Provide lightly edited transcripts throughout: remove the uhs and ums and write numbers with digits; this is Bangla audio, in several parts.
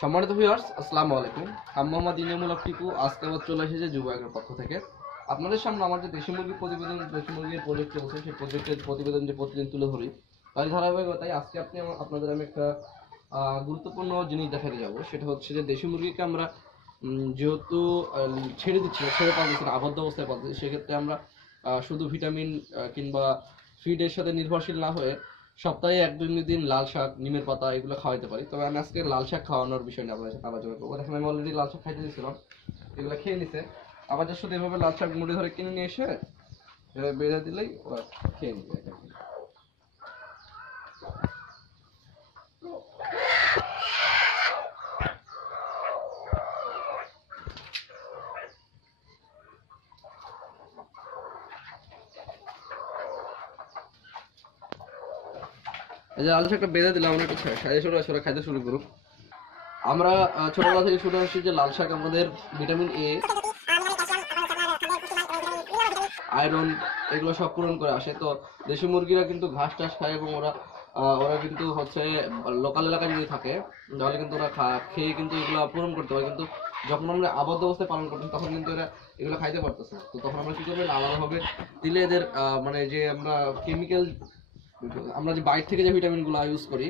সম্মানিত ভিউয়ার্স, আসসালামু আলাইকুম। আমি মোহাম্মদ ইনামুল টিপু। আজকে আবার চলে এসেছে যুব আগ্রহের পক্ষ থেকে আপনাদের সামনে আমার যে দেশি মুরগির প্রতিবেদন, দেশি মুরগির প্রজেক্ট চলছে, সেই প্রজেক্টের প্রতিবেদন যে প্রতিদিন তুলে ধরি, তাই ধারাবাহিকতায় আজকে আপনাদের আমি একটা গুরুত্বপূর্ণ জিনিস দেখাতে যাব। সেটা হচ্ছে যে দেশি মুরগিকে আমরা যেহেতু ছেড়ে দিচ্ছি না, ছেড়ে পাচ্ছি না, আবদ্ধ অবস্থায় পাচ্ছি, সেক্ষেত্রে আমরা শুধু ভিটামিন কিংবা ফিডের সাথে নির্ভরশীল না হয়ে সপ্তাহে 1-2 দিন লাল শাক, নিমের পাতা এগুলো খাওয়াতে পারি। তবে আমি আজকে লাল শাক খাওয়ানোর বিষয় নিয়ে আপনাদের সাথে আলোচনা করবো। দেখেন আমি অলরেডি লাল শাক খাইতে দিয়েছিলাম, এগুলো খেয়ে নিছে। আবার জাস্ট শুধু এভাবে লাল শাক মুড়ি ধরে কিনে নিয়ে এসে এভাবে বেঁধে দিলেই ওরা খেয়ে নিবে। এই যে লাল শাকটা বেঁধে দিলাম, আমরা একটু সাজে খাইতে শুরু করুক। আমরা ছোটবেলা থেকে শুনে আসছি যে লাল শাক আমাদের ভিটামিন এ, আয়রন এগুলো সব পূরণ করে আসে। তো দেশি মুরগিরা কিন্তু ঘাস টাস খায় এবং ওরা ওরা কিন্তু হচ্ছে লোকাল এলাকায় যদি থাকে তাহলে কিন্তু ওরা খেয়ে কিন্তু এগুলো পূরণ করতে পারে। কিন্তু যখন আমরা আবদ্ধ অবস্থায় পালন করতেছি তখন কিন্তু এরা এগুলো খাইতে পারতেছে না। তো তখন আমরা কি করবো, আলাদাভাবে দিলে এদের মানে যে আমরা কেমিক্যাল, আমরা যে বাইরে থেকে যে ভিটামিনগুলো ইউজ করি,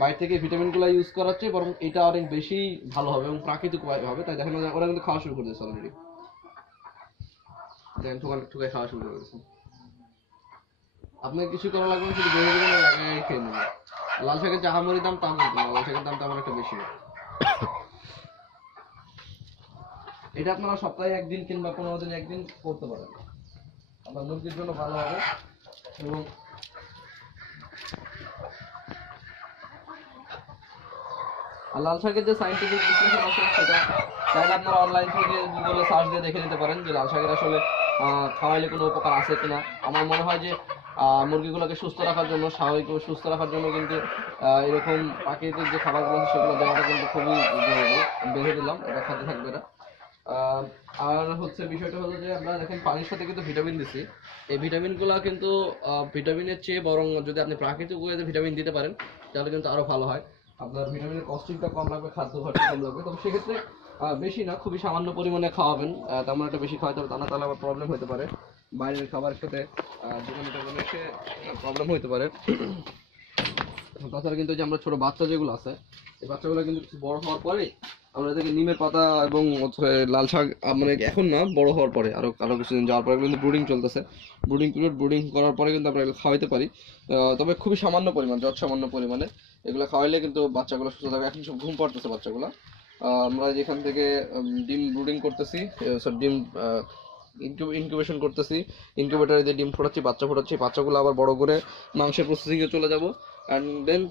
বাইরে থেকে ভিটামিনগুলো ইউজ করার চেয়ে বরং এটা অনেক বেশি ভালো হবে এবং প্রাকৃতিক হবে। তাই দেখেন ওরা কিন্তু খাওয়া শুরু করে দিয়েছে অলরেডি। দেখেন ঠুকায় খাওয়া শুরু করে দিয়েছে। আপনাকে কিছু করা লাগবে না, শুধু বেঁধে দেবেন আর আগে খেয়ে নেবেন। লাল শাকের জাহামরির দাম তাও কিন্তু না, লাল শাকের দাম তেমন একটা বেশি না। এটা আপনারা সপ্তাহে 1 দিন কিংবা 15 দিন 1 দিন করতে পারেন, আপনার মুরগির জন্য ভালো হবে। এবং আর লাল শাকের যে সাইন্টিফিক বিশ্লেষণ আছে সেটা চাইলে আপনারা অনলাইন থেকে গুগলে সার্চ দিয়ে দেখে নিতে পারেন যে লাল শাকের আসলে খাওয়াইলে কোনো উপকার আছে কিনা। আমার মনে হয় যে মুরগিগুলোকে সুস্থ রাখার জন্য, স্বাভাবিকভাবে সুস্থ রাখার জন্য কিন্তু এরকম প্রাকৃতিক যে খাবারগুলো আছে সেগুলো দেওয়াটা কিন্তু খুবই জরুরি। বেঁধে দিলাম, এটা খাতে থাকবে না। আর হচ্ছে বিষয়টা হলো যে আমরা দেখেন পানির সাথে কিন্তু ভিটামিন দিচ্ছি। এই ভিটামিনগুলো কিন্তু ভিটামিনের চেয়ে বরং যদি আপনি প্রাকৃতিক ওয়েতে ভিটামিন দিতে পারেন তাহলে কিন্তু আরো ভালো হয়। আপনার ভিটামিনের কস্টিংটা কম লাগবে, খাদ্য ঘাটতি কম লাগবে। তবে সেক্ষেত্রে বেশি না, খুবই সামান্য পরিমাণে খাওয়াবেন। তেমন একটা বেশি খাওয়াতে হবে তা না, তাহলে আবার প্রবলেম হতে পারে। বাইরের খাবারের সাথে দোকানে টোকানে এসে প্রবলেম হতে পারে। তাছাড়া কিন্তু যে আমরা ছোট বাচ্চা যেগুলো আছে, এই বাচ্চাগুলো কিন্তু বড় হওয়ার পরে আমরা এদেরকে নিমের পাতা এবং লাল শাক, মানে এখন না, বড় হওয়ার পরে আরো কিছুদিন যাওয়ার পরে কিন্তু ব্রুডিং চলতেছে, ব্রুডিং পিরিয়ড, ব্রুডিং করার পরে কিন্তু আমরা এগুলো খাওয়াইতে পারি। তবে খুবই সামান্য পরিমাণ, সামান্য পরিমাণে এগুলো খাওয়াইলে কিন্তু বাচ্চাগুলো সুস্থ থাকবে। এখন সব ঘুম পাড়তেছে বাচ্চাগুলো। আমরা যেখান থেকে ডিম ব্রুডিং করতেছি, ডিম ইনকিউবেশন করতেছি, ইনকিউবেটরে দিয়ে ডিম ফোটাচ্ছি, বাচ্চা ফোটাচ্ছি, বাচ্চাগুলো আবার বড় করে মাংসের প্রসেসিংয়ে চলে যাব। অ্যান্ড দেন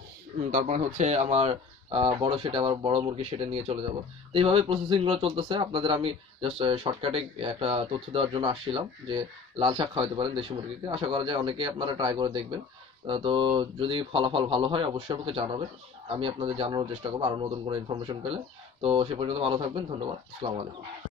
তারপরে হচ্ছে আমার বড় সেটা, আবার বড় মুরগি সেটা নিয়ে চলে যাব। তো এইভাবে প্রসেসিংগুলো চলতেছে। আপনাদের আমি জাস্ট শর্টকাটে একটা তথ্য দেওয়ার জন্য আসছিলাম যে লাল শাক খাওয়াতে পারেন দেশি মুরগিকে। আশা করা যায় অনেকেই আপনারা ট্রাই করে দেখবেন। তো যদি ফলাফল ভালো হয় অবশ্যই আমাকে জানাবেন, আমি আপনাদের জানানোর চেষ্টা করবো আরও নতুন কোনো ইনফরমেশন পেলে। তো সে পর্যন্ত ভালো থাকবেন, ধন্যবাদ, আসসালামু আলাইকুম।